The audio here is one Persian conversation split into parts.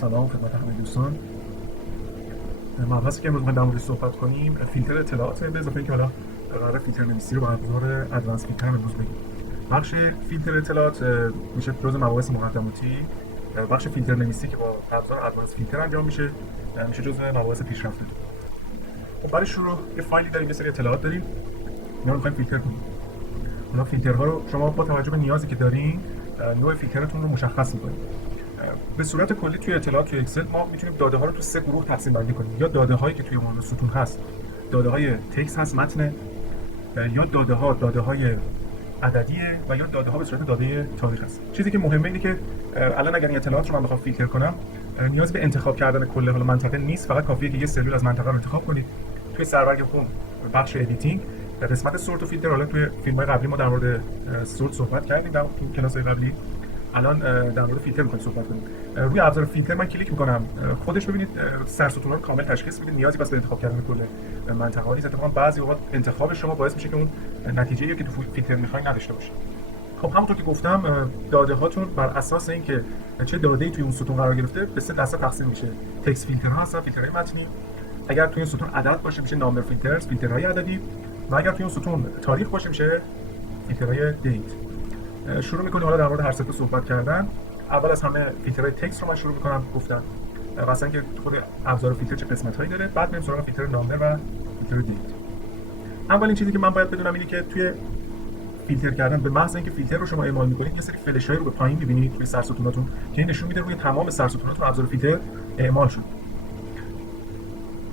سلام خدمت همه دوستان. مبحثی که امروز می‌خوایم در موردش صحبت کنیم فیلتر اطلاعات، به اضافه اینکه حالا قرار فیلتر نویسی رو با ابزار ادوانس فیلتر امروز بگیم. بخش فیلتر اطلاعات میشه جزء مباحث مقدماتی. بخش فیلتر نویسی که با ابزار ادوانس فیلتر انجام میشه جزء مباحث پیشرفته. خب برای شروع یه فایلی داریم، یه سری اطلاعات داریم، اینا رو می‌خوایم فیلتر کنیم. اونا فیلترها رو شما با توجه به نیازی که دارین نوع فیلترتون رو مشخص می‌کنید. به صورت کلی توی اطلاعات توی اکسل ما میتونیم داده ها رو تو سه گروه تقسیم بندی کنیم. یا داده هایی که توی عنوان ستون هست، داده های تکست هست، متن، یا داده های عددیه، و یا داده ها به صورت داده تاریخ هست. چیزی که مهمه اینه که الان اگر این اطلاعات رو من بخوام فیلتر کنم، نیاز به انتخاب کردن کل حالا منطقه نیست، فقط کافیه که یه سلول از منطقه رو انتخاب کنید. توی سرورگ هوم بخش ادیتینگ قسمت سورت و فیلتر، حالا توی فیلم‌های قبلی ما در مورد سورت صحبت کردیم در کلاس‌های قبلی. الان در مورد فیلتر می‌خوایم صحبت کنیم. روی ابزار فیلتر من کلیک می‌کنم، خودش ببینید سرستونا رو کامل تشخیص میده، نیازی بس به انتخاب کردن کل منطقه‌ها نیست. اتفاقا بعضی اوقات انتخاب شما باعث میشه که اون نتیجه‌ای که تو فیلتر می‌خواید نداشته باشه. خب همونطور که گفتم داده هاتون بر اساس اینکه چه داده‌ای توی اون ستون قرار گرفته به سه دسته تقسیم میشه. تکست فیلترها هستن، فیلترهای متنی. اگر توی این ستون عدد باشه میشه نامبر فیلترز، فیلترهای عددی. و اگر توی اون ستون تاریخ باشه میشه فیلترهای دیت. شروع می‌کنیم حالا در مورد هر سه تا صحبت کردن. اول از همه فیلترهای تکست رو من شروع می‌کنم گفتن. مثلا که خود ابزار فیلتر چه قسمت‌هایی داره، بعد میریم سراغ فیلتر نامبر و فیلتر دیت. اولین چیزی که من باید بدونم اینه که توی فیلتر کردن به محض اینکه فیلتر رو شما اعمال می‌کنید یه سری فلش‌های رو به پایین می‌بینید توی سرستوناتون که این نشون میده روی تمام سرستوناتون ابزار فیلتر اعمال شد.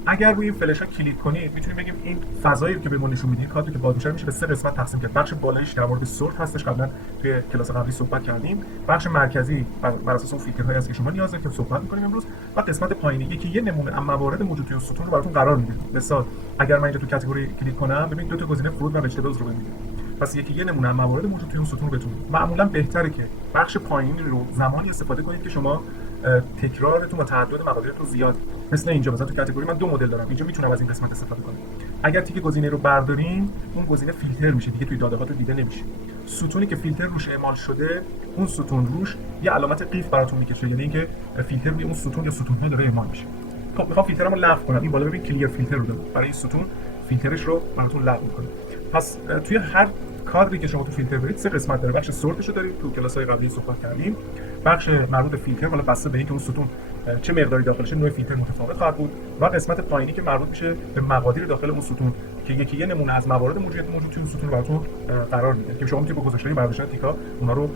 اگر روی این فلش ها کلیک کنید میتونیم بگیم این فضایی که به ما نشون میده، کادری که بادوشر میشه به سه قسمت تقسیم کرد. بخش بالاییش در مورد سورت هستش، قبلا توی کلاس قبلی صحبت کردیم. بخش مرکزی بر اساس اون فیلترهایی هست که شما نیاز دارید که صحبت می‌کنیم امروز. و قسمت پایینی یکی یه نمونه از موارد موجود توی ستون رو براتون قرار میده. مثلا اگر من اینجا تو کاتگوری کلیک کنم ببینید دو تا گزینه فرود و وجتبلز رو میده. پس یکی یه نمونه از موارد موجود توی اون ستون رو بتون. معمولا بهتره که بخش پایینی رو زمانی استفاده کنید که شما تکرارتون و تعدد مقادیرتون زیاد. مثل اینجا مثلا تو کاتگوری من دو مدل دارم، اینجا میتونم از این قسمت استفاده کنم. اگر تیک گزینه رو برداریم اون گزینه فیلتر میشه، دیگه توی داده هاتون دیده نمیشه. ستونی که فیلتر روش اعمال شده اون ستون روش یه علامت قیف براتون میکشه، یعنی اینکه فیلتر روی اون ستون یا ستون‌ها داره اعمال میشه. خب میخوام فیلترمو لغو کنم، این بالا ببین کلیر فیلتر رو دارم، برای این ستون فیلترش رو براتون لغو میکنه. پس توی هر کادری که شما تو فیلتر برید سه قسمت داره. بخش سورتش رو داریم، تو کلاس‌های قبلی صحبت کردیم. بخش مربوط به فیلتر، حالا بسته به اینکه اون ستون چه مقداری داخلشه نوع فیلتر متفاوت خواهد بود. و قسمت پایینی که مربوط میشه به مقادیر داخل اون ستون که یکی یه نمونه از موارد موجود توی اون ستون براتون قرار میده که شما میتونید با گذاشتن برداشتن تیکا اونا رو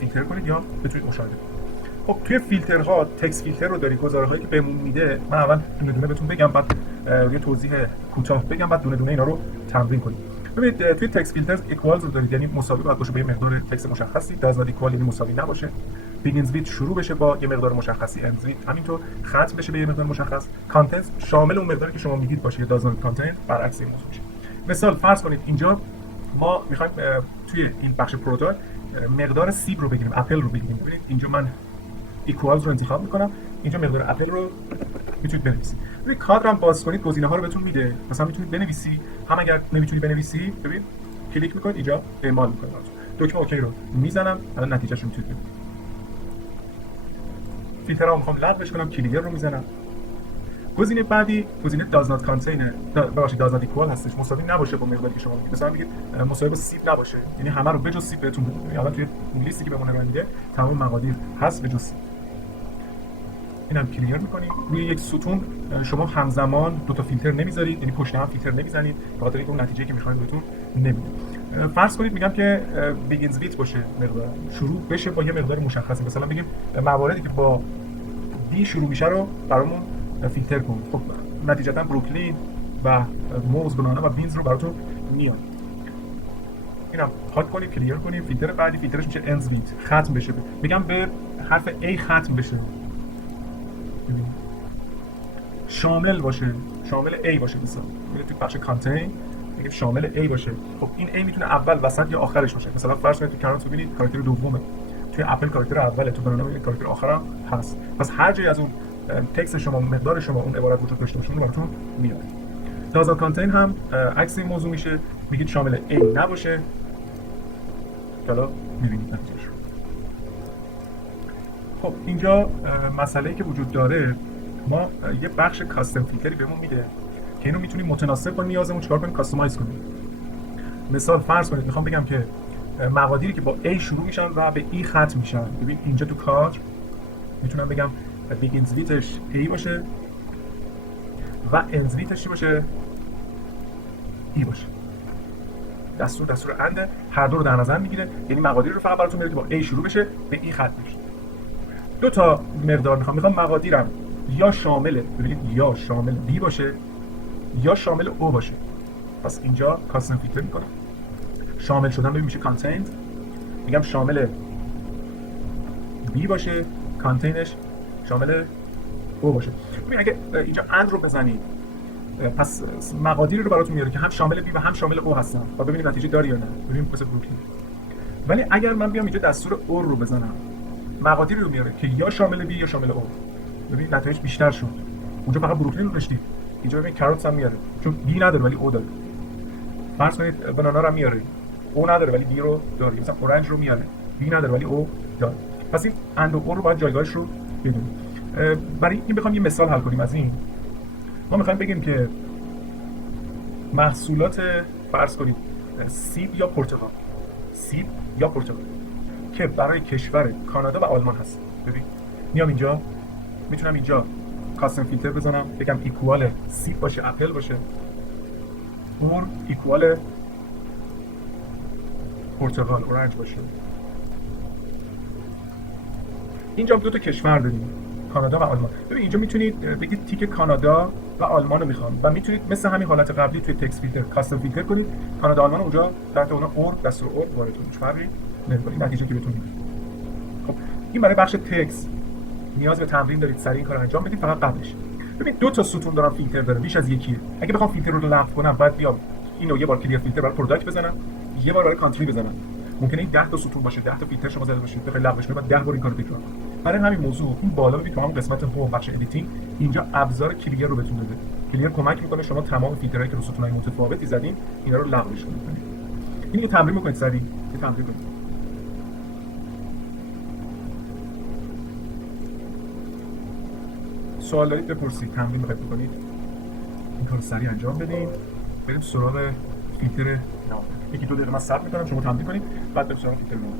فیلتر کنید یا بتونید مشاهده کنید. خب توی فیلترها تکست فیلتر رو دارید، گزاره‌هایی که بهمون میده. من اول دونه دونه بهتون بگم، بعد یه توضیح کوتاه بگم، بعد دونه دونه اینا رو تمرین کنید. ببینید توی تکست فیلترز ایکوالز رو دارید، یعنی مساوی باید باشه با یه مقدار تکست مشخصی. داز نات ایکوال یعنی مساوی نباشه. بیگینز ویت شروع بشه با یه مقدار مشخصی، اندز ویت همینطور ختم بشه به یه مقدار مشخص. کانتنت شامل اون مقداری که شما میگید باشه، یا داز نات کانتنت برعکس این موضوع میشه. مثال فرض کنید اینجا ما میخوایم توی این بخش پروداکت مقدار سیب رو بگیریم، اپل رو بگیریم. ببینید اینجا من ایکوالز رو انتخاب میکنم، اینجا مقدار اپل رو میتونید بنویسید. روی کادر هم باز کنید گزینه ها رو بهتون میده، مثلا میتونید بنویسی، هم اگر نمیتونید بنویسی ببین کلیک میکنید اینجا اعمال میکنید. دکمه اوکی رو میزنم، الان نتیجهش رو میتونید ببینید. فیلترها میخوام لغوش کنم، کلیر رو میزنم. گزینه بعدی گزینه does not contain، ببخشید does not equal هستش، مساوی نباشه با مقداری که شما میگید. مثلا میگید مساوی با سیب نباشه، یعنی همه رو بجز سیب بهتون بده. الان توی اون لیستی که بهمون میده تمام مقادیر هست بجز سیب. اینم کلیر می‌کنید. روی یک ستون شما همزمان دو تا فیلتر نمیذارید، یعنی پشت هم فیلتر نمیزنید به خاطر اینکه اون نتیجه‌ای که می‌خواید بهتون نمیده. فرض کنید میگم که بیگینز ویت باشه، مقدار شروع بشه با یه مقدار مشخصی، مثلا بگیم مواردی که با دی شروع میشه رو برامون فیلتر کن. خب نتیجتا بروکلی و موز، بنانا و بینز رو براتون میاد. اینم پاک کنید، کلیر کنید. فیلتر بعدی فیلترش میشه اندز ویت، ختم بشه. میگم به حرف A ختم بشه، شامل باشه، شامل A باشه. مثلا میره توی بخش کانتین میگه شامل A باشه. خب این A میتونه اول، وسط یا آخرش باشه. مثلا فرض کنید تو کانت ببینید کاراکتر دومه، توی اپل کاراکتر اوله، تو بنانا ببینید کاراکتر آخرم هست. پس هر جایی از اون تکست شما مقدار شما اون عبارت وجود داشته باشه براتون میاد. داز کانتین هم عکس این موضوع میشه، میگید شامل A نباشه. حالا میبینید نتیجهش رو. خب اینجا مسئله‌ای که وجود داره، ما یه بخش کاستم فیلتری بهمون میده که اینو میتونیم متناسب با نیازمون چیکار کنیم، کاستماایز کنیم. مثال فرض کنید میخوام بگم که مقادیری که با A شروع میشن و به E ختم میشن. ببین اینجا تو کار میتونم بگم بیگینز ویتش A باشه و اندز ویتش چی باشه؟ E باشه. دستور اند هر دو رو در نظر میگیره، یعنی مقادیر رو فقط براتون میاره که با A شروع بشه به E ختم بشه. دو تا مقدار میخوام مقادیرم یا شامل، ببینید، یا شامل B باشه یا شامل O باشه. پس اینجا کاستم فیلتر میکنم. شامل شدن ببین میشه کانتینت، میگم شامل B باشه، کانتینش شامل O باشه. ببین اگه اینجا اند رو بزنید، پس مقادیری رو براتون میاره که هم شامل B و هم شامل O هستن و ببینید نتیجه داری یا نه. ببین مثل بروکلی. ولی اگر من بیام اینجا دستور or رو بزنم، مقادیری رو میاره که یا شامل B یا شامل O. ببین نتایج بیشتر شد. اونجا فقط بروکلی رو داشتید، اینجا ببین کاروت هم میاره چون B نداره ولی O داره. فرض کنید بنانا رو میاره، O نداره ولی B رو داره. مثلا اورنج رو میاره، B نداره ولی O داره. پس این اند و O رو باید جایگاهش رو بدونیم. برای این بخوام یه مثال حل کنیم از این، ما میخوایم بگیم که محصولات فرض کنید سیب یا پرتقال که برای کشور کانادا و آلمان هست. ببین میام اینجا، میتونم اینجا کاستم فیلتر بزنم، بگم ایکوال سیب باشه، اپل باشه، اور ایکوال پرتقال، اورنج باشه. اینجا دو تا کشور داریم، کانادا و آلمان. ببین اینجا میتونید بگید تیک کانادا و آلمان رو میخوام و میتونید مثل همین حالت قبلی توی تکست فیلتر کاستم فیلتر کنید، کانادا آلمان اونجا تحت اون اور دستور اور وارد کنید. فرقی نمیکنه، این نتیجه که بهتون میده. خب این برای بخش تکست نیاز به تمرین دارید، سریع این کارو انجام بدید. فقط قبلش ببین دو تا ستون دارم فیلتر داره، بیش از یکیه. اگه بخوام فیلتر رو لغو کنم باید بیام اینو یه بار کلیر فیلتر برای پروداکت بزنم، یه بار برای کانتری بزنم. ممکنه این 10 تا ستون باشه، 10 تا فیلتر شما زده باشه، بخوای لغوش کنی بعد 10 بار این کارو تکرار کنی. برای همین موضوع این بالا ببینید تمام قسمت هوم بخش ادیتینگ اینجا ابزار کلیر رو بهتون داده. کلیر کمک میکنه شما تمام فیلترهایی که رو ستونای متفاوتی زدین اینا رو لغوش کنید. این رو تمرین میکنید، سریع یه تمرین کنید. سوال دارید بپرسید، تمرین بخواید بکنید این کارو سریع انجام بدین. بریم سراغ فیلتر نام. یکی دو دقیقه من صبر میکنم شما تمرین کنید، بعد بریم سراغ فیلتر نام.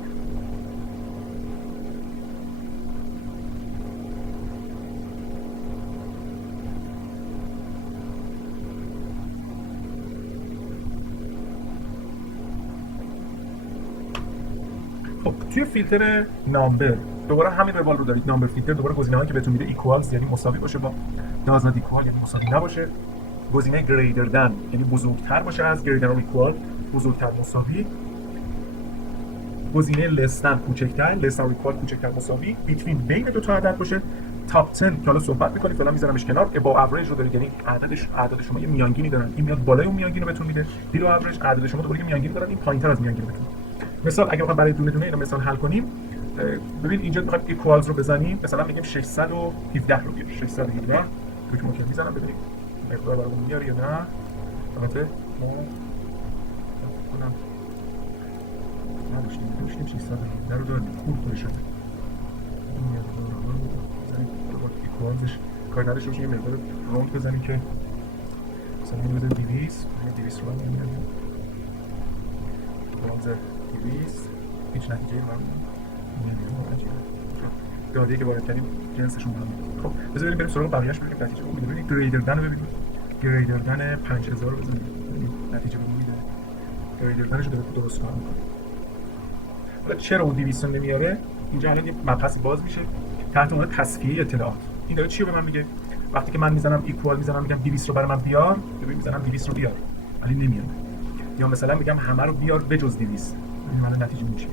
خب توی فیلتر نامبر دوباره همین روال رو دارید. نامبر فیلتر دوباره گزینه‌هایی که بهتون میده ایکوالز یعنی مساوی باشه با داز نات ایکوال یعنی مساوی نباشه. گزینه گریتر دن یعنی بزرگتر باشه از گریتر و ایکوال، بزرگتر مساوی. گزینه لس دن کوچکتر، لس دن ایکوال کوچکتر مساوی. بیتوین بین دو تا عدد باشه. تاپ 10 که حالا صحبت می‌کنیم فعلا میذارمش کنار. با اوریج رو دارید یعنی اعداد شما یه میانگینی دارن، این میاد بالای اون میانگین رو بهتون میده. بیلو اوریج اعداد شما دوباره یه میانگینی دارن، این پایین‌تر از میانگین بهتون. مثال اگه بخوایم برای دونه دونه اینو مثال حل کنیم، ببین اینجا می‌خوایم ایکوالز رو بزنیم، مثلا میگیم 617 رو بیار. 617 رو که ممکن می‌زنم ببینیم مقدار برامون میاره یا نه. البته ما کنم نداشتیم 617 رو داریم خورد کنه شده. این مقدار رو بزنیم با ایکوالزش کاری نداشته باشیم، یه مقدار راوند بزنیم که مثلا اینو بزنیم 200 رو می‌گیریم. ایکوالز 200 هیچ نتیجه‌ای نمیده. داده‌ای که وارد کردیم جنسشون هم. خب بذاریم بریم سراغ بقیه‌اش ببینیم نتیجه رو میده. ببینید گریتر دن رو ببینید. گریتر دن 5000 رو بزنید. نتیجه رو میده. گریتر دنش رو درست کار می‌کنه. حالا چرا اون 200 نمیاره؟ اینجا الان یه مبحث باز میشه تحت عنوان تصفیه اطلاعات. این داره چی رو به من میگه؟ وقتی که من میزنم ایکوال میزنم میگم 200 رو برای من بیار، ببین میزنم 200 رو بیار. ولی نمیاد. یا مثلا میگم همه رو بیار بجز 200. این معنی نتیجه میشه.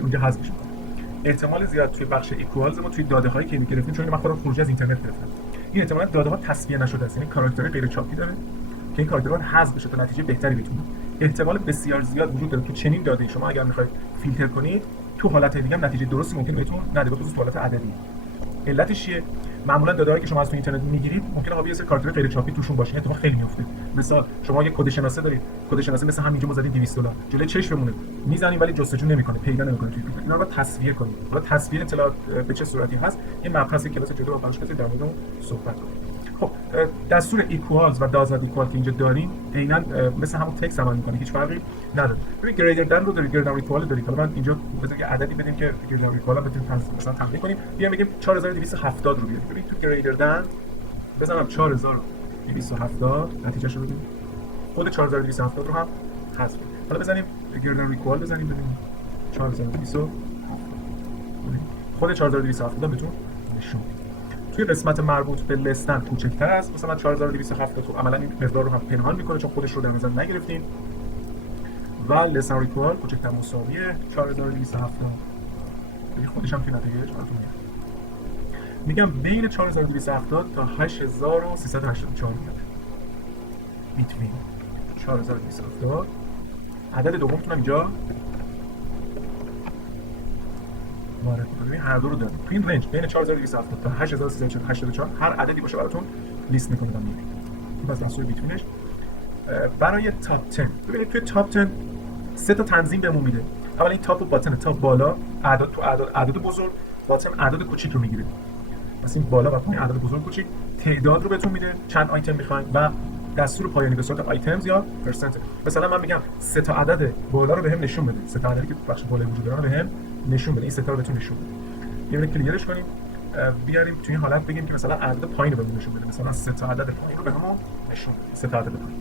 اونجا حذف میشه. احتمال زیاد توی بخش ایکوالز ما توی داده هایی که میگرفتیم، چون من خودم خروجی از اینترنت گرفتم، این احتمال داده ها تصفیه نشده است، یعنی کاراکتر غیر چاپی داره که این کاراکترها حذف بشه تا نتیجه بهتری بتونه. احتمال بسیار زیاد وجود داره که چنین داده شما اگر میخواید فیلتر کنید تو حالت دیگه هم نتیجه درستی ممکن بهتون نده، به خصوص حالت عددی. علتش چیه؟ معمولا داده‌هایی که شما از تو اینترنت میگیرید ممکنه حاوی یه سری کاراکتر غیر چاپی توشون باشه. اتفاق خیلی میفته. مثلا شما یه کد شناسه دارید، کد شناسه مثل همینجا ما زدیم $200 جلوی چشممونه میزنیم ولی جستجو نمیکنه، پیدا نمیکنه توی گوگل. اینا رو تصویه کنید. حالا تصویه اطلاعات به چه صورتی هست یه مبحث کلاس جدا با پنج کسی در مورد صحبت کنیم. خب دستور ایکوالز و داز ایکوال که اینجا داریم عیناً مثل همون تکست عمل میکنه، هیچ فرقی نداره. ببین گریدر دن رو دارید، گریدر ایکوال دارید. حالا من اینجا بذار یه عددی بدیم که گریدر ایکوال رو بتونیم مثلا تمرین کنیم. بیایم بگیم 4270 رو بیاریم. ببین تو گریدر دن بزنم 4270 نتیجهشو ببین. خود 4270 رو هم حذف کنیم. حالا بزنیم گریدر ایکوال بزنیم ببینیم 4270 خود 4270 بهتون نشون توی قسمت مربوط به لستن کوچکتر است. مثلا 4270 تو عملا این مقدار رو هم پنهان میکنه چون خودش رو در نظر نگرفتیم و لسن ریکوال کوچکتر مساویه 4270. دیگه خودش هم توی نتیجه براتون میگم بین 4270 تا 8384 میاد. بیتوین 4270 عدد دومتون هم اینجا وارد کنید. هر دو رو داریم. تو این رنج بین 4270 تا 8384 هر عددی باشه براتون لیست میکنم میارم. این پس دستور بیتونش برای تاپ 10. ببینید توی تاپ 10 سه تا تنظیم بهمون میده. اولا این تاپ و باتن، تاپ بالا اعداد تو اعداد بزرگ، باتن اعداد کوچیک رو میگیره. پس این بالا و پایین اعداد بزرگ کوچیک تعداد رو بهتون میده، چند آیتم میخواین و دستور پایانی به صورت آیتمز یا پرسنت. مثلا من میگم سه تا عدد بالا رو بهم نشون بده، سه تا عددی که بخش بالا وجود دارن بهم نشون بده. این سه تا رو بهتون نشون بده. یه بار کلیرش کنیم بیاریم توی این حالت بگیم که مثلا عدد پایین رو بهمون نشون بده. مثلا سه تا عدد پایین رو بهمون نشون بده. سه تا عدد پایین.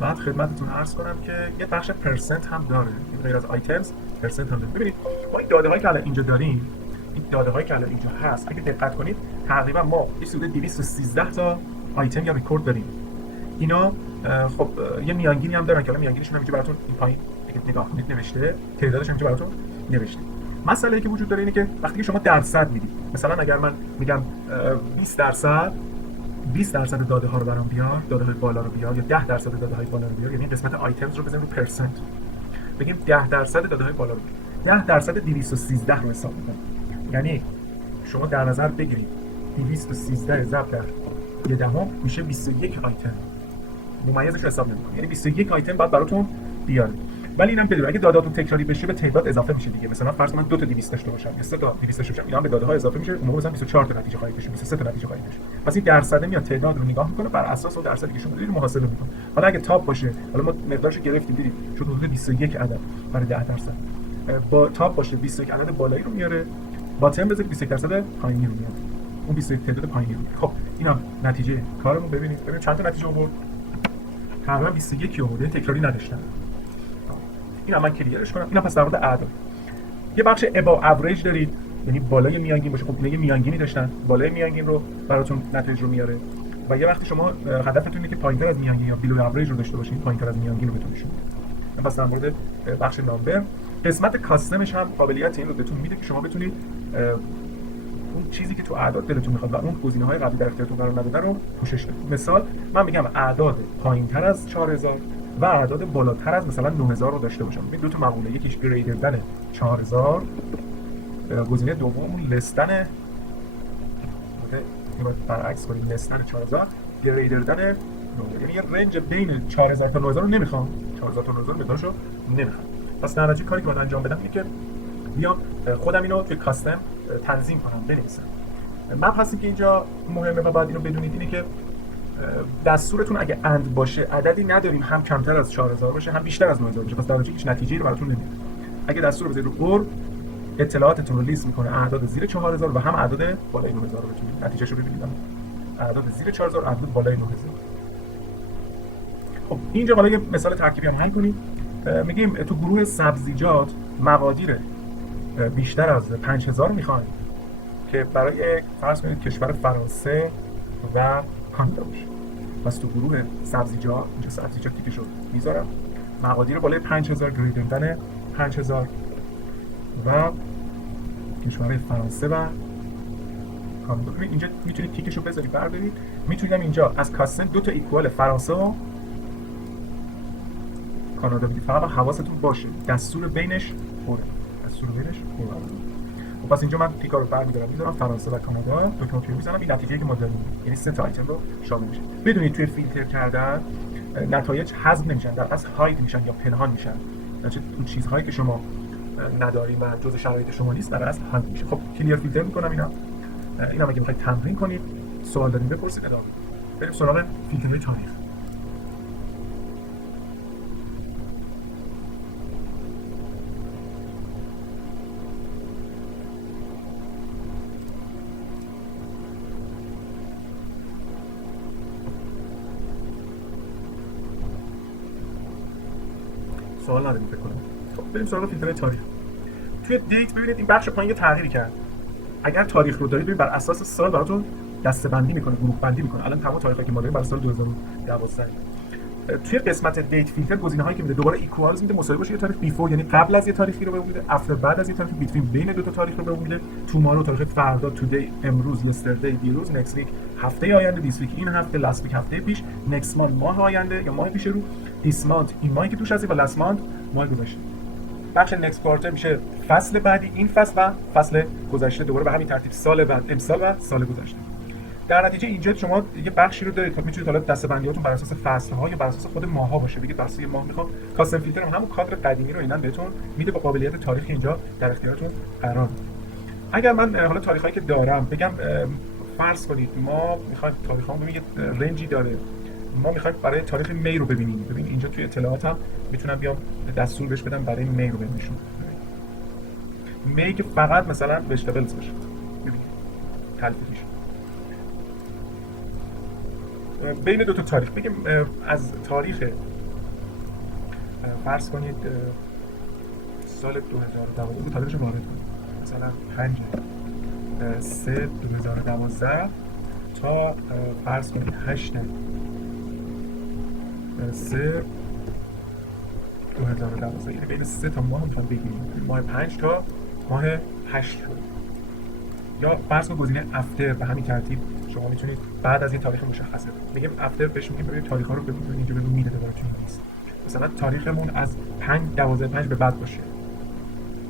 بعد خدمتتون عرض کنم که یه بخش پرسنت هم داره. غیر از آیتمز پرسنت هم داره. ببینید ما این داده هایی که الان اینجا داریم، این داده هایی که الان اینجا هست اگه دقت کنید تقریبا ما یه حدود 213 تا آیتم یا ریکورد داریم. اینا خب یه میانگینی هم دارن که الان میانگینشون هم اینجا براتون این پایین اگه نگاه کنید نوشته، تعدادش هم اینجا براتون نوشته. مسئله‌ای که وجود داره اینه که وقتی که شما درصد میدید، مثلا اگر من میگم 20% داده ها رو برام بیار، داده های بالا رو بیار، یا 10% داده های بالا رو بیار، یعنی قسمت آیتمز رو بزنیم رو پرسنت، بگیم 10% داده های بالا رو بیار، 10% 213 رو حساب می‌کنم. یعنی شما در نظر بگیرید 213 ضرب در 1/10 میشه 21 آیتم. ممیزش رو حساب نمی‌کنم، یعنی 21 آیتم بعد براتون بیاره. ولی اینم بدونید اگه داده‌هاتون تکراری بشه به تعداد اضافه میشه دیگه. مثلا فرض من 2 تا 200 داشته باشم یا 3 تا 200 داشته باشم، اینا هم به داده‌ها اضافه میشه. اون موقع مثلا 24 تا نتیجه خواهید داشت، 23 تا نتیجه خواهید داشت. پس این درصد میاد تعداد رو نگاه میکنه، بر اساس اون درصدی که شما دارید محاسبه میکنه. حالا اگه تاپ باشه، حالا ما مقدارشو گرفتیم دیدید شد حدود 21 عدد برای 10%. با تاپ باشه 21 عدد بالایی رو میاره، باتم بذارید 21% پایینی رو میاره. اون 21 تعداد پایینی رو. خب اینا نتیجه کارمون ببینید چند تا نتیجه آورد. تقریبا 21 آورده، تکراری نداشتن. اینا من کلیرش کنم. اینا پس در مورد اعداد. یه بخش اباو اوریج دارید، یعنی بالای میانگین باشه. خب اینا یه میانگینی داشتن، بالای میانگین رو براتون نتیجه رو میاره. و یه وقتی شما هدفتون اینه که پایینتر از میانگین یا بیلو اوریج رو داشته باشین، پایینتر از میانگین رو بتونید. پس در مورد بخش نامبر، قسمت کاستمش هم قابلیت این رو بهتون میده که شما بتونید اون چیزی که تو اعداد دلتون میخواد و اون گزینه‌های قبلی در اختیارتون قرار نداده رو پوشش بدید. مثال من میگم اعداد پایینتر از 4000 و اعداد بالاتر از مثلا 9000 رو داشته باشم. این دو تا مقوله، یکیش گریدر دن 4000، گزینه دوم لستن برعکس کنیم، لستن 4000 گریدر دن 9000. یعنی یه رنج بین 4000 تا 9000 رو نمیخوام، 4000 تا 9000 مقدارشو نمیخوام. پس در نتیجه کاری که باید انجام بدم اینه که بیام خودم اینو توی کاستم تنظیم کنم، بنویسم. مبحثی که اینجا مهمه و باید اینو بدونید اینه که دستورتون اگه اند باشه عددی نداریم، هم کمتر از 4000 باشه هم بیشتر از 9000 باشه، پس در نتیجه هیچ نتیجه‌ای رو براتون نمیده. اگه دستور بذارید رو اور، اطلاعاتتون رو لیست میکنه، اعداد زیر 4000 و هم اعداد بالای 9000 رو بتونید نتیجهشو ببینید. اعداد زیر 4000، اعداد بالای 9000. خب اینجا حالا یه مثال ترکیبی هم حل کنیم. میگیم تو گروه سبزیجات مقادیر بیشتر از 5000 میخوایم که برای فرض کنید کشور فرانسه و کانادا باشه. پس تو گروه سبزیجات، اینجا سبزیجات تیکش رو میذارم، مقادیر بالای 5000 گریدر دن 5000 و کشور فرانسه و کانادا. اینجا میتونید تیکش رو بذارید بردارید. میتونید اینجا از کاستم دو تا ایکوال فرانسه و کانادا بدید. فقط حواستون باشه دستور بینش خوره. دستور بینش خوره. خب پس اینجا من تیکا رو برمی‌دارم میذارم فرانسه و کانادا، دو تا اوکی میزنم، این نتیجه‌ای که ما داریم یعنی 3 تا آیتم رو شامل میشه. بدونید توی فیلتر کردن نتایج حذف نمیشن، در اصل هاید میشن یا پنهان میشن. یعنی تو چیزهایی که شما نداریم و جزء شرایط شما نیست در اصل هاید میشه. خب کلیر فیلتر میکنم اینا اگه بخواید تمرین کنید سوال داریم بپرسید ادامه. بریم سراغ فیلترهای تاریخ. سوال نداریم فکر کنم. خب بریم سراغ فیلترهای تاریخ. توی دیت ببینید این بخش پایین تغییری کرد. اگر تاریخ رو دارید ببین بر اساس سال براتون دسته‌بندی میکنه، گروه بندی میکنه. الان تمام تاریخی که ما داریم برای سال 2012. توی قسمت دیت فیلتر گزینه‌هایی که میده دوباره ایکوالز میده، مساوی باشه یه تاریخ بیفور یعنی قبل از یه تاریخی رو بگیره، افتر بعد از یه تاریخ، بیتوین بین دو تا تاریخ رو بگیره، تومارو تاریخ فردا، تودی امروز، یستردی دیروز، نکست ویک هفته آینده، دیس ویک این هفته، لاست ویک هفته پیش، نکست مانت ماه آینده یا ماه پیش رو، دیس مانت این ماهی که توش هستی و لاست مانت ماه گذشته. بخش نکست کوارتر میشه فصل بعدی، این فصل و فصل گذشته، دوباره به همین ترتیب سال بعد، امسال و سال گذشته. در نتیجه اینجا شما یه بخشی رو دارید که میتونید حالا دسته‌بندیاتون بر اساس فصل‌ها یا بر اساس خود ماه‌ها باشه. بگید بر اساس یه ماه میخوام کاستم فیلتر همون کادر قدیمی رو اینا بهتون میده با قابلیت تاریخ اینجا در اختیارتون قرار میده. اگر من حالا تاریخایی که دارم بگم فرض کنید ما میخوایم تاریخامون یه رنجی داره، ما میخوایم برای تاریخ می رو ببینیم. ببین اینجا توی اطلاعاتم میتونم بیام دستور بهش بدم برای می رو ببینیم. می که فقط مثلا وجتبلز باشه. ببینید تلفیقش بین دو تا تاریخ بگیم از تاریخ فرض کنید سال 2012 تاریخش وارد کنید مثلا 5/3/2012 تا فرض کنید 8/3/2012 یعنی بین 3 تا ماه میخوام بگیریم، ماه 5 تا ماه 8 رو. یا فرض کنید گزینه افتر به همین ترتیب شما میتونید بعد از یه تاریخ مشخصه میگیم افتر بهش میگیم ببینید تاریخ‌ها رو ببینید اینجا ببینید میده براتون نیست. مثلا تاریخمون از 5/12/5 به بعد باشه،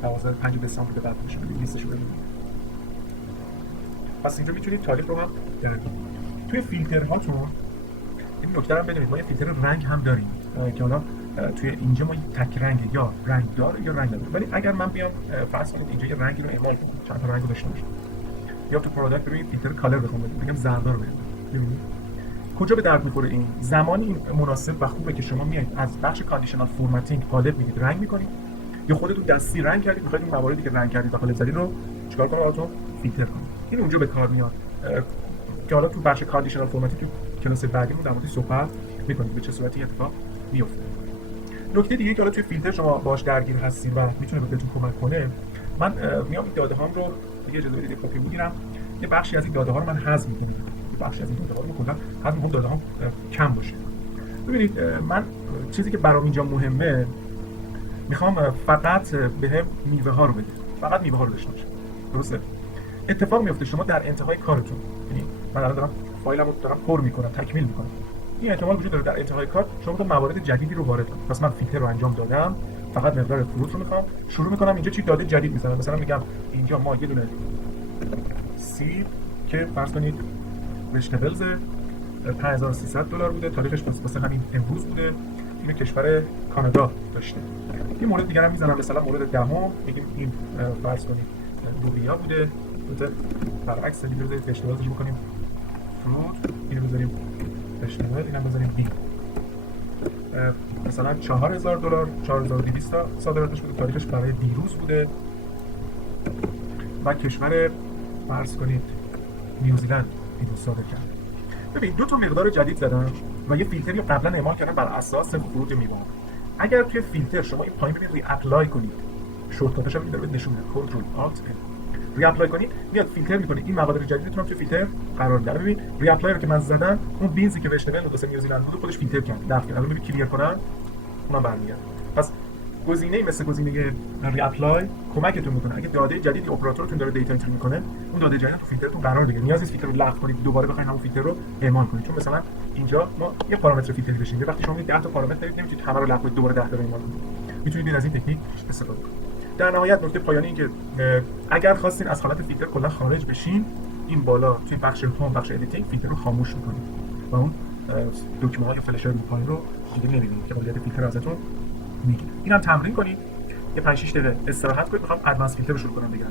12/5 دسامبر به بعد باشه، ببینید لیستش رو ببینید. پس اینجا میتونید تاریخ رو هم درک کنید. توی فیلترهاتون این نکته رو بدونید ما یه فیلتر رنگ هم داریم که حالا توی اینجا ما تک رنگ یا رنگ دار یا رنگ نداره. ولی اگر من بیام فرض کنید اینجا یه رنگی رو اعمال کنم، چند تا رنگ داشته باشه، یا تو پروداکت ببینید فیلتر کالر بخوام بگم زردار ببینید کجا به درد میخوره. این زمانی مناسب و خوبه که شما میایید از بخش کاندیشنال فرمتینگ قالب میگید رنگ میکنید یا خودتون دستی رنگ کردید میخواید این مواردی که رنگ کردید داخل زدید رو چیکار کنید براتون فیلتر کنید. این اونجا به کار میاد که حالا تو بخش کاندیشنال فرمتینگ که کلاس بعدیمون در موردش صحبت میکنید به چه صورتی اتفاق میفته. نکته دیگه که حالا توی فیلتر شما باش درگیر هستید و میتونه بهتون کمک کنه، من میام این داده هام رو دیگه اجازه بدید کپی میگیرم، یه بخشی از این داده ها رو من حذف میکنم، یه بخشی از این داده ها رو کلا حذف میکنم داده ها کم باشه. ببینید من چیزی که برام اینجا مهمه میخوام فقط بهم میوه ها رو بده، فقط میوه ها رو داشته باشه. درسته؟ اتفاق میفته شما در انتهای کارتون، یعنی من الان دارم فایلمو دارم پر میکنم، تکمیل میکنم، این احتمال وجود داره در انتهای کار شما تو موارد جدیدی رو وارد کنید. پس من فیلتر رو انجام دادم، فقط مقدار فروت رو میخوام شروع میکنم اینجا چی داده جدید میذارم. مثلا میگم اینجا ما یه دونه سیب که فرض کنید وجتبلز $5300 بوده، تاریخش واسه همین امروز بوده، این کشور کانادا داشته. این مورد دیگه هم میذارم مثلا مورد دهم میگیم این فرض کنید لوبیا بوده، برعکس دیگه بذارید وجتبلزش بکنیم فروت، اینو بذاریم وجتبل، اینم بذاریم بی. مثلا $4000 4200 صادراتش بوده، تاریخش برای دیروز بوده و کشور فرض کنید نیوزیلند دیروز صادر کرد. ببین دو تا مقدار جدید زدم و یه فیلتری قبلا اعمال کردم بر اساس فروت میوه. اگر توی فیلتر شما این پایین ببینید ری اپلای کنید، شورت کاتش رو میذاره نشون میده کنترل آلت ری اپلای کنید میاد فیلتر میکنه این مقادیر جدیدتون رو توی فیلتر قرار میده. ببین ری اپلای رو که من زدم اون بینزی که وجتبل واسه نیوزیلند بود خودش فیلتر کرد دفع کرد. الان ببین کلیر کنم اونم برمیگرده. پس گزینه‌ای مثل گزینه ری اپلای کمکتون میکنه اگه داده جدیدی اپراتورتون داره دیتا انتری میکنه اون داده جدید تو فیلترتون قرار بگیره، نیاز نیست فیلتر رو لغو کنید دوباره بخواید همون فیلتر رو اعمال کنید. چون مثلا اینجا ما یه پارامتر فیلتری داشتیم، وقتی شما 10 تا پارامتر دارید نمیتونید همه رو لغو کنید دوباره 10 تا رو اعمال کنید. میتونید از این تکنیک استفاده کنید. در نهایت نکته پایانی این که اگر خواستین از حالت فیلتر کلا خارج بشین، این بالا توی بخش هوم، بخش ادیتینگ، فیلتر رو خاموش میکنید و اون دکمه های فلش رو پایین رو دیگه نمیبینید که قابلیت فیلتر ازتون میگیره. اینم تمرین کنید، یه 5 6 دقیقه استراحت کنید. میخوام ادوانس فیلتر رو شروع کنم بگم.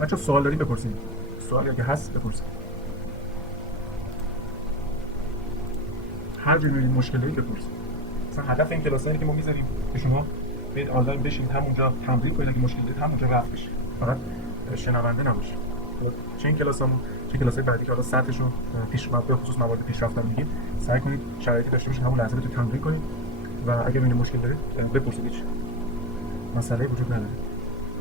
بچه سوال داریم بپرسید، سوالی اگه هست بپرسید. هر جایی می‌بینید مشکل دارید بپرسید. مثلا هدف این کلاس اینه که ما میذاریم که شما برید آنلاین بشینید، همونجا تمرین کنید، اگه مشکل دارید همونجا رفع بشه، فقط شنونده نباشید. چه این کلاسامون چه کلاسای بعدی که حالا سطحش رو به خصوص موارد پیشرفته میگید، سعی کنید شرایطی داشته باشید همون لحظه بتونید تمرین کنید و اگه ببینید مشکل دارید بپرسید. هیچ مسئله وجود نداره.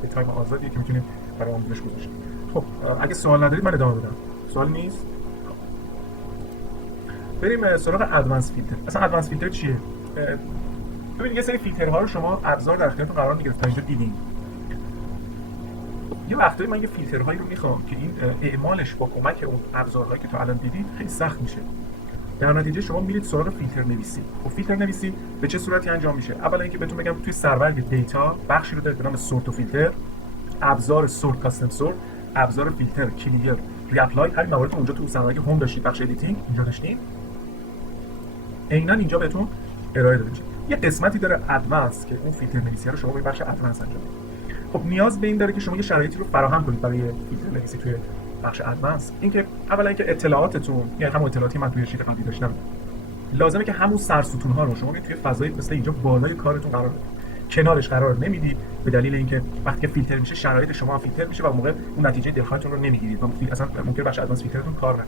یه تایم آزادیه که میتونید برای آموزش گذاشتید. خب اگه سوال ندارید من ادامه بدم. سوال نیست؟ بریم سراغ ادوانس فیلتر. اصلا ادوانس فیلتر چیه؟ ببینید یه سری فیلترها رو شما ابزار در اختیارتون قرار میگیره تا اینجا دیدین. یه وقتایی من یه فیلترهایی رو میخوام که این اعمالش با کمک اون ابزارهایی که تا الان دیدید خیلی سخت میشه. در نتیجه شما میرید سراغ فیلتر نویسی. خب فیلتر نویسی به چه صورتی انجام میشه؟ اولا اینکه بهتون بگم توی سرور دیتا بخشی رو داره به نام سورت و فیلتر، ابزار سورت، کاستم سورت، ابزار فیلتر، کلیر، ری اپلای. همین موارد اونجا تو سرور هوم داشتید، بخش ادیتینگ اینجا داشتین. عیناً اینجا بهتون ارائه داده میشه. یه قسمتی داره ادوانس که اون فیلتر نویسی رو شما با بخش ادوانس انجام بدید. خب نیاز به این داره که شما یه شرایطی رو فراهم کنید برای فیلتر نویسی توی بخش ادوانس. اینکه اولا اینکه اطلاعاتتون، یعنی همون اطلاعاتی من توی شیت قبلی داشتم، لازمه که همون سرستون ها رو شما توی فضای مثل اینجا بالای کارتون قرار بدید. کنارش قرار نمیدید به دلیل اینکه وقتی که فیلتر میشه شرایط شما فیلتر میشه و موقع اون نتیجه دلخواهتون رو نمیگیرید و اصلا ممکن بخش ادوانس فیلترتون کار نکنه.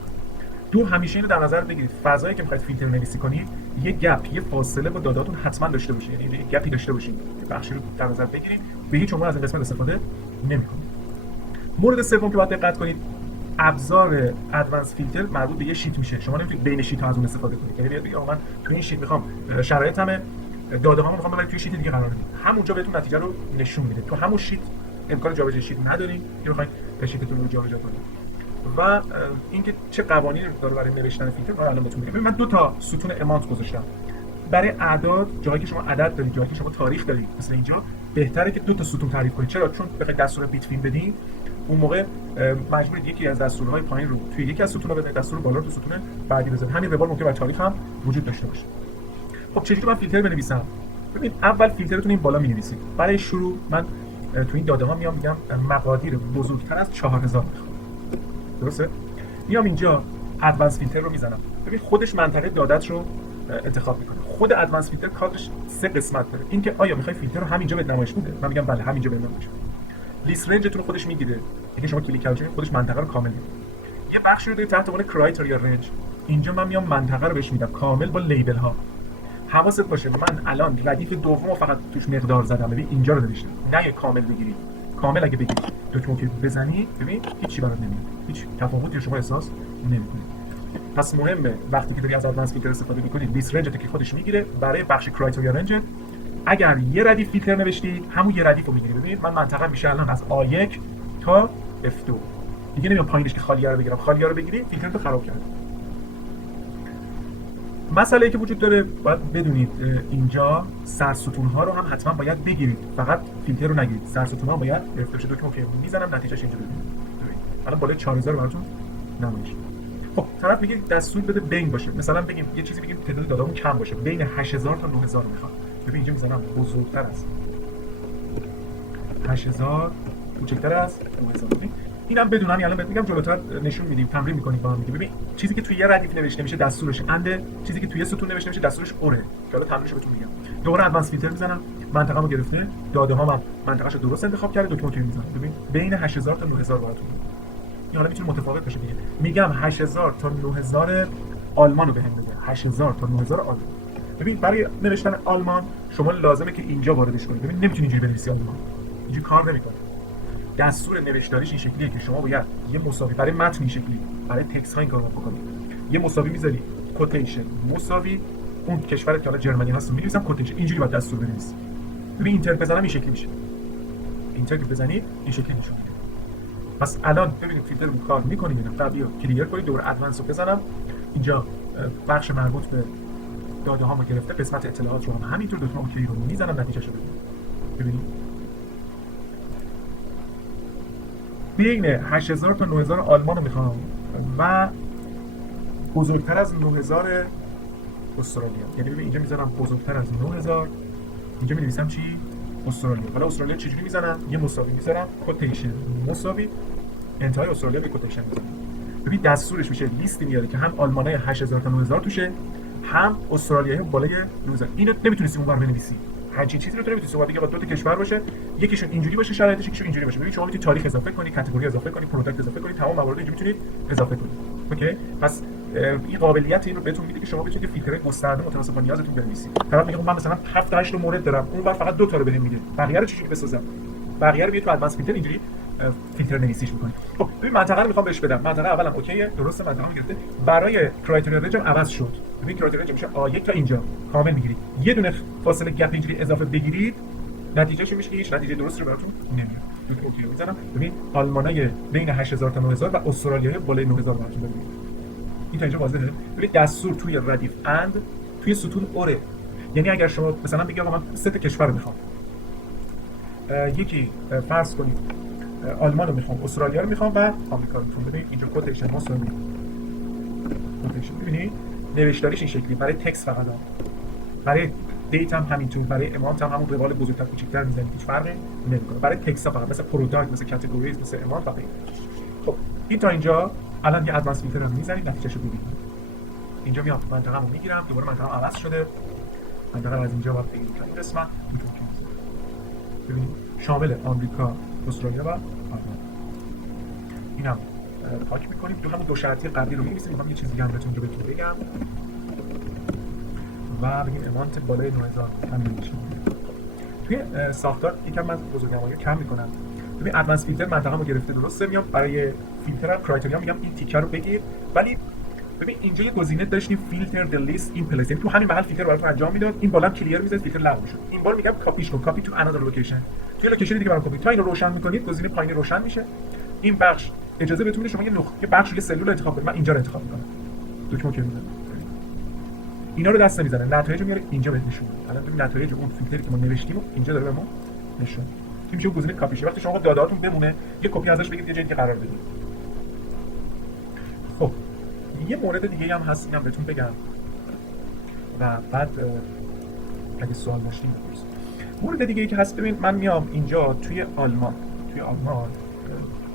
دو، همیشه اینو در نظر بگیرید فضایی که میخواید فیلتر نویسی کنید یه گپ، یه فاصله با داداتون حتما داشته باشه، یعنی یه گپی داشته باشید. بخشی رو در نظر بگیرید، به هیچ عنوان از این قسمت استفاده نمی‌کنید. مورد سوم که باید دقت کنید، ابزار ادوانس فیلتر مربوط به یه شیت میشه. شما نمیتونید بین شیت ها از اون استفاده کنید. یعنی بیاید بگید من تو این شیت میخوام شرایطم داده هامو میخوام ببرید توی شیت دیگه قرار بدید. همونجا بهتون نتیجه رو نشون میده. تو همون شیت امکان جابجایی شیت ندارید که بخواید شیتتون رو جابجا کنید. و اینکه چه قوانینی داره برای نوشتن فیلتر رو الان بهتون میگم. من دو تا ستون امانت گذاشتم. برای اعداد، جایی که شما عدد دارید، جایی که شما تاریخ دارید، مثلا اینجا بهتره که دو تا ستون تعریف کنید. چرا؟ چون بخواید دستور بیتوین بدین، اون موقع مجبورید یکی از دستورهای پایین رو توی یکی از ستون‌ها بزنید، دستور بالا رو تو ستون بعدی بزنید. همین روال ممکنه برای تاریخ هم وجود داشته باشه. خب چجوری من فیلتر بنویسم؟ ببین اول فیلترتون این بالا می‌نویسید. برای شروع من تو این داده‌ها میام میگم مقادیر بزرگتر از 4000 میخوام. درسته؟ میام اینجا ادوانس فیلتر رو میزنم. ببین خودش منطقه دادت رو انتخاب میکنه. خود ادوانس فیلتر کارش سه قسمت داره. اینکه آیا میخوای فیلتر رو همینجا بهت نمایش بده؟ من میگم بله همینجا بهت نمایش بده. لیست رنجتون رو خودش میگیره. اگه شما کلیک کردید خودش منطقه رو کامل میده. یه بخشی رو دارید تحت عنوان کرایتریا رنج. اینجا من میام منطقه رو بهش میدم کامل با لیبل ها. حواست باشه من الان ردیف دومو فقط توش مقدار زدم. ببین اینجا رو نوشتم. نه یه کامل بگیرید. کامل اگه بگیرید دکمه که بزنید ببین هیچی برات نمیاد. هیچ تفاوتی شما احساس نمی‌کنید. پس مهمه وقتی که داری از ادوانس فیلتر استفاده می‌کنید لیست رنج که خودش میگیره. برای بخش کرایتریا رنج اگر یه ردیف فیلتر نوشتید همون یه ردیف رو میگیره. ببینید من منطقه میشه الان از A1 تا F2. دیگه نمیام پایینش که خالیه رو بگیرم. خالیه رو بگیرید فیلتر رو خراب کرد. مسئله‌ای که وجود داره باید بدونید اینجا سرستون‌ها رو هم حتما باید بگیرید. فقط فیلتر رو نگیرید. سرستون‌ها باید گرفته بشه. دکمه که میزنم نتیجهش اینجا ببینید. الان بالای 4000 براتون نمایش. خب طرف میگه دستور بده بین باشه. مثلا بگیم یه چیزی بگیم تعداد داده‌مون کم باشه. بین 8000 تا 9000 میخوام. ببین اینجا میزنم بزرگتر است. 8000 کوچکتر از 9000. اینم بدون همین الان بهت میگم جلوتر نشون میدیم تمرین میکنیم با هم دیگه. ببین چیزی که توی یه ردیف نوشته میشه دستورش انده، چیزی که توی یه ستون نوشته میشه دستورش اوره. که حالا تمرینش بهتون میگم. دوباره ادوانس فیلتر میزنم. منطقه‌مو گرفته، داده‌هام منطقه‌شو درست انتخاب کرده، دکمه اوکی میزنم. ببین بین 8000 تا 9000 براتون. این حالا میتونه متفاوت باشه دیگه. میگم 8000 تا 9000 آلمانو بهم بده. 8000 تا 9000 آلمان. ببین برای نوشتن آلمان شما لازمه که اینجا واردش کنید. ببین نمیتونی اینجوری بنویسی آلمان. اینجوری کار نمیکنه. دستور نوشتاریش این شکلیه که شما باید یه مساوی برای متن این شکلی، برای تکست ها این کارو بکنید. یه مساوی میذاری، کوتیشن مساوی اون کشورت که حالا جرمنی هست می‌نویسم کوتیشن، اینجوری باید دستور بنویسی. ببین اینتر بزنم این شکلی میشه. اینتر که بزنی این شکلی میشه. پس الان ببینید فیلتر رو کار می‌کنیم. اینا قبلی رو کلیر کنید، دور ادوانس رو بزنم. اینجا بخش مربوط به داده هامو گرفته، قسمت اطلاعات رو هم همینطور دکمه اوکی رو میزنم، نتیجهشو ببینید. بین 8000 تا 9000 آلمان رو میخوام و بزرگتر از 9000 استرالیا. یعنی ببین اینجا میذارم بزرگتر از 9000، اینجا می‌نویسم چی؟ استرالیا. حالا استرالیا چجوری میزنم؟ یه مساوی میذارم، کوتیشن مساوی، انتهای استرالیا به کوتیشن میذارم. ببین دستورش میشه لیستی میاره که هم آلمانای 8000 تا 9000 توشه، هم استرالیایی بالای 9000. اینو نمیتونی اونور بنویسی. همچین چیزی رو تو نمیتونی بگی با دو تا کشور باشه، یکیشون اینجوری باشه شرایطش، یکیشون اینجوری باشه. ببین شما میتونید تاریخ اضافه کنی، کاتگوری اضافه کنی، پروداکت اضافه کنی، تمام موارد اینجوری میتونید اضافه کنید. اوکی؟ پس این قابلیت این رو بهتون میده که شما بتونید فیلترهای گسترده متناسب با نیازتون بنویسید. طرف میگه من مثلا 7 8 تا مورد دارم، اون بر فقط 2 تا رو بهم میده. بقیه رو چجوری بسازم؟ بقیه رو بیاد تو ادوانس فیلتر اینجوری فیلتر نویسیش می‌کنید. خب ببین منطقه رو میخوام بهش بدم. منطقه اولم اوکیه، درسته، منطقه گرفته. برای کرایتریا رنج عوض شد. ببین کرایتریا رنج میشه A1 تا اینجا کامل میگیرید. یه دونه فاصله گپ اینجوری اضافه بگیرید، نتیجهش میشه که هیچ نتیجه درستی رو براتون نمیاد. اوکی میذارم. ببین آلمانای بین 8000 تا 9000 و استرالیای بالای 9000 براتون ببینید. این تا اینجا واضحه. ببین دستور توی ردیف اند توی ستون اوره. یعنی اگر شما مثلا بگید آقا من 3 تا کشور رو میخوام، یکی فرض کنید آلمان رو میخوام، استرالیا رو میخوام و آمریکا رو میخوام. ببینید اینجا کوتیشن مساوی کوتیشن، ببینید نوشتاریش این شکلی. برای تکست فقط، برای دیت هم همینطور، برای امانت هم همون روال بزرگتر کوچیک‌تر میزنید، هیچ فرقی نمیکنه. برای تکست فقط مثل پروداکت، مثل کاتگوریز، مثل امانت فقط. خب این تا اینجا الان یه ادوانس فیلتر رو میزنید، نتیجهشو ببینید. اینجا میام منطقه‌مو میگیرم، دوباره منطقه عوض شده، منطقه از اینجا وقتی این قسمت ببینید شامل آمریکا، استرالیا و آلمان. اینم پاک می‌کنیم. تو همون دو شرطی قبلی رو می‌نویسیم. می‌خوام یه چیزی دیگه هم بهتون بگم و بگیم امانت بالای 9000 همین میشه. توی ساختار یکم من بزرگنمایی کم می‌کنم. ببین ادوانس فیلتر منطقه‌مو گرفته، درسته، میام برای فیلتر کرایتریا میگم این تیکر رو بگیر، ولی ببین اینجا یه گزینه داشتیم فیلتر د لیست این پلیس، یعنی تو همین محل فیلتر براتون انجام میداد. این بالا کلیر میذارید، فیلتر لغو میشه. این بار میگم کاپیش کن، کاپی تو انادر لوکیشن، توی لوکیشن دیگه برام کپی. تا اینو روشن میکنید گزینه پایینی روشن میشه. این بخش اجازه بهتون میده شما یه بخش یه سلول رو انتخاب کنید. من اینجا رو انتخاب میکنم، دکمه اوکی میزنم. اینا رو دست نمیزنه، نتایج میاره اینجا بهت نشون میده. الان ببین نتایج اون فیلتری که ما نوشتیم اینجا داره بهمون نشون. این میشه گزینه کاپیش. وقتی شما داده‌هاتون بمونه یه کپی ازش بگید یه جای دیگه قرار بدید. خب یه مورد دیگه هم هست، اینم بهتون بگم و بعد اگه سوال داشتین بپرسید. مورد دیگه ای که هست، ببین من میام اینجا توی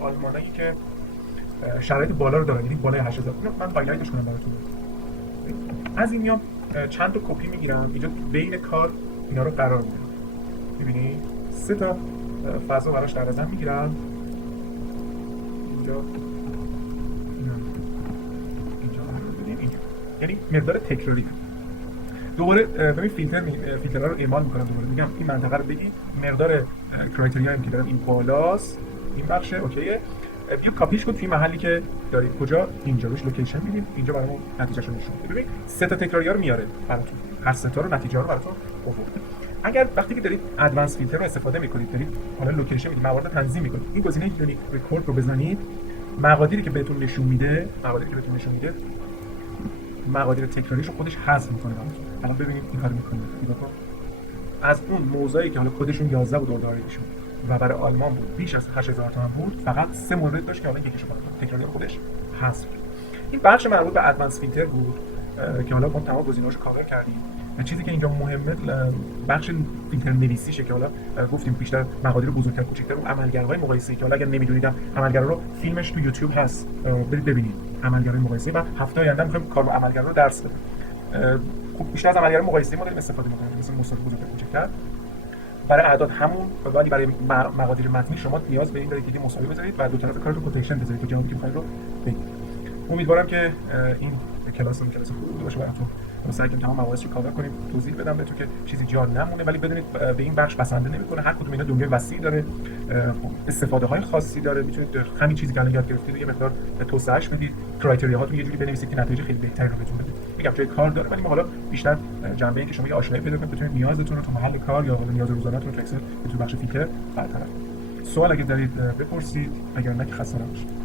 آلمانی که شرایط بالا رو داره، یعنی بالای 8000. من هایلایتش کنم براتون. از این میام چند تا کپی میگیرم، اینجا بین کار اینا رو قرار میدم. میبینی 3 تا فضا براش در نظر میگیرم. اینجا یعنی مقدار تکراری. دوباره ببین فیلترها رو اعمال میکنم. دوباره میگم این منطقه رو بگید، مقدار کرایتریا هم که دارم این بالاست، این بخشه اوکیه. بیا کاپیش کن توی محلی که دارید. کجا؟ اینجا روش لوکیشن میدید، اینجا برامون نتیجهشو نشون میده. ببین 3 تا تکراریا رو میاره براتون، هر 3 تا رو نتیجه رو براتون آورد. اگر وقتی که دارید ادوانس فیلتر رو استفاده میکنید، دارید حالا لوکیشن میدید، موارد تنظیم میکنید، این گزینه یونیک رکورد رو بزنید، مقادیری که بهتون نشون میده، مقادیر تکراریش رو خودش حذف میکنه براتون. الان ببینید این کارو میکنه. از اون موضعی که حالا کدشون 11 بود داریشون و برای آلمان بود بیش از 8000 تومان بود، فقط 3 مورد داشت که حالا یکیشو تکراری خودش حذف. این بخش مربوط به ادوانس فیلتر بود که حالا ما تمام گزینه‌هاشو کاور کردیم. چیزی که اینجا مهمه بخش فیلتر نویسیشه که حالا گفتیم بیشتر مقادیر بزرگتر کوچیک‌تر و عملگرهای مقایسه‌ای که حالا اگر نمی‌دونیدم عملگرا رو فیلمش تو یوتیوب هست، برید ببینید عملگرای مقایسه‌ای. و هفته آینده می‌خوایم کار با عملگرا رو درس بدیم. خب بیشتر از عملگرای مقایسه‌ای ما داریم استفاده می‌کنیم، مثل مسابقه بزرگتر کوچیک‌تر. برای اعداد همون، ولی برای مقادیر متنی شما نیاز به این دارید که مساوی بذارید و دو طرف کارتون کوتیشن بذارید که جوابی که می‌خواید رو بگید. امیدوارم که این کلاس خوبی بوده باشه براتون. سعی کنیم تمام مباحث رو کاور کنیم، توضیح بدم بهتون که چیزی جا نمونه، ولی بدونید به این بخش بسنده نمیکنه. هر کدوم اینا دنیای وسیعی داره، استفاده های خاصی داره. میتونید همین چیزی که الان یاد گرفتید یه مقدار توسعهش بدید، کرایتریا هاتون یه جوری بنویسید که نتایج خیلی بهتری رو بهتون بده. میگم جای کار داره، ولی ما حالا بیشتر جنبه این که شما یه آشنایی پیدا کنید بتونید نیازتون رو تو محل کار یا نیاز روزانه‌تون رو تو اکسل تو بخش فیلتر برطرف کنید. سوال اگه دارید بپرسید، اگر نه که خسته نباشید.